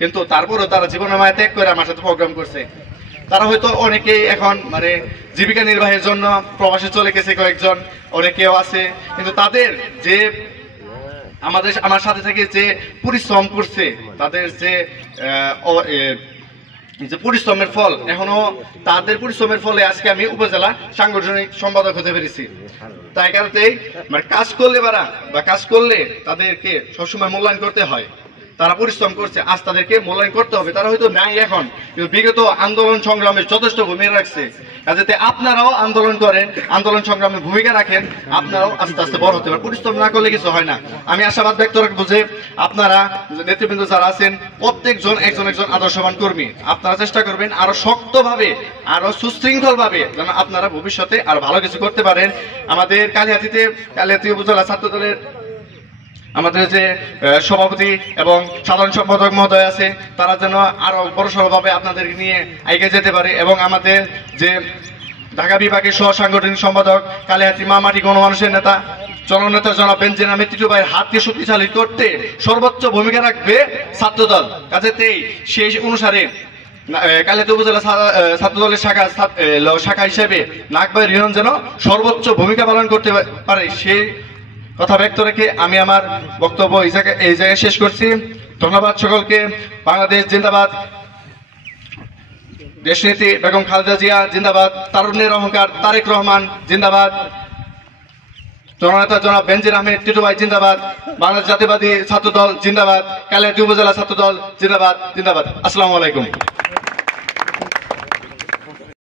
কিন্তু তারপরেও তারা জীবনের মায়া ত্যাগ করে আমার সাথে প্রোগ্রাম করছে। তারা হয়তো অনেকেই এখন মানে জীবিকা নির্বাহের জন্য প্রবাসে চলে গেছে, কয়েকজন অনেকেও আছে, কিন্তু তাদের যে আমার সাথে থেকে যে পরিশ্রম করছে, তাদের যে পরিশ্রমের ফল, এখনো তাদের পরিশ্রমের ফলে আজকে আমি উপজেলা সাংগঠনিক সম্পাদক হতে পেরেছি। তাই কারণে মানে কাজ করলে কাজ করলে তাদেরকে সবসময় মূল্যায়ন করতে হয়। তারা পরিশ্রম করছে, আজ তাদেরকে মূল্যায়ন করতে হবে। তারা হয়তো নাই এখন, কিন্তু বিগত আন্দোলন সংগ্রামে যথেষ্ট ভূমিকা রাখছে। যাতে আপনারাও আন্দোলন করেন, আন্দোলন সংগ্রামে ভূমিকা রাখেন, আপনারাও আস্তে আস্তে বড় হতে পারেন। পরিশ্রম না করলে কিছু হয় না। আমি আশাবাদ ব্যক্ত রাখবো যে আপনারা নেতৃবৃন্দ যারা আছেন প্রত্যেকজন একজন আদর্শবান কর্মী, আপনারা চেষ্টা করবেন আরো শক্তভাবে, আরো সুশৃঙ্খল ভাবে যেন আপনারা ভবিষ্যতে আরো ভালো কিছু করতে পারেন। আমাদের কালিহাতী উপজেলা ছাত্র দলের আমাদের যে সভাপতি এবং সাধারণ সম্পাদক মহোদয় আছে, তারা যেন আরো বড়সড় ভাবে আপনাদেরকে নিয়ে এগিয়ে যেতে পারে। এবং আমাদের যে ঢাকা বিভাগের সহ সাংগঠনিক সম্পাদক, কালিহাতী মামাটি গণমানুষের নেতা, জননেতা জনাব বেনজির আহমেদ টিটু ভাইয়ের হাতকে শক্তিশালী করতে সর্বোচ্চ ভূমিকা রাখবে ছাত্রদল। কাজেতেই সেই অনুসারে কালিহাতী উপজেলা ছাত্রদলের শাখা হিসেবে নাগবাই রিয়ন যেন সর্বোচ্চ ভূমিকা পালন করতে পারে, সেই কথা ব্যক্ত রেখে আমি আমার বক্তব্য এই জায়গায় শেষ করছি। ধন্যবাদ সকলকে। বাংলাদেশ জিন্দাবাদ, দেশনেত্রী বেগম খালেদা জিয়া জিন্দাবাদ, তারুণ্যের অহংকার তারেক রহমান জিন্দাবাদ, জননেতা জনাব বেনজির আহমেদ টিটু ভাই জিন্দাবাদ, বাংলাদেশ জাতীয়বাদী ছাত্রদল জিন্দাবাদ, কালিহাতী উপজেলা ছাত্রদল জিন্দাবাদ। আসসালামু আলাইকুম।